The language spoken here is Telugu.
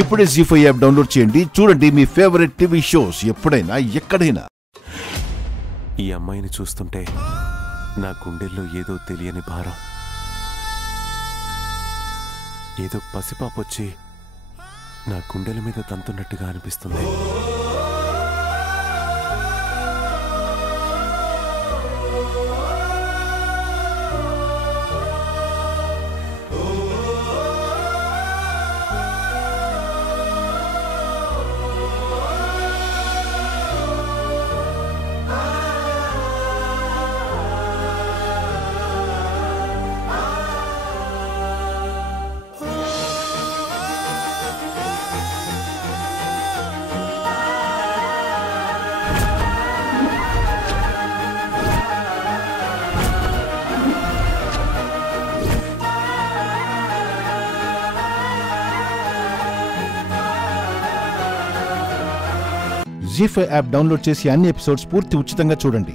ఇప్పుడే జీ5 యాప్ డౌన్లోడ్ చేయండి. చూడండి మీ ఫేవరెట్ టీవీ షోస్ ఎప్పుడైనా ఎక్కడైనా. ఈ అమ్మాయిని చూస్తుంటే నా గుండెల్లో ఏదో తెలియని భారం, ఏదో పసిపాపొచ్చి నా గుండెల మీద తంతున్నట్టుగా అనిపిస్తుంది. జీ5 యాప్ డౌన్లోడ్ చేసి అన్ని ఎపిసోడ్స్ పూర్తి ఉచితంగా చూడండి.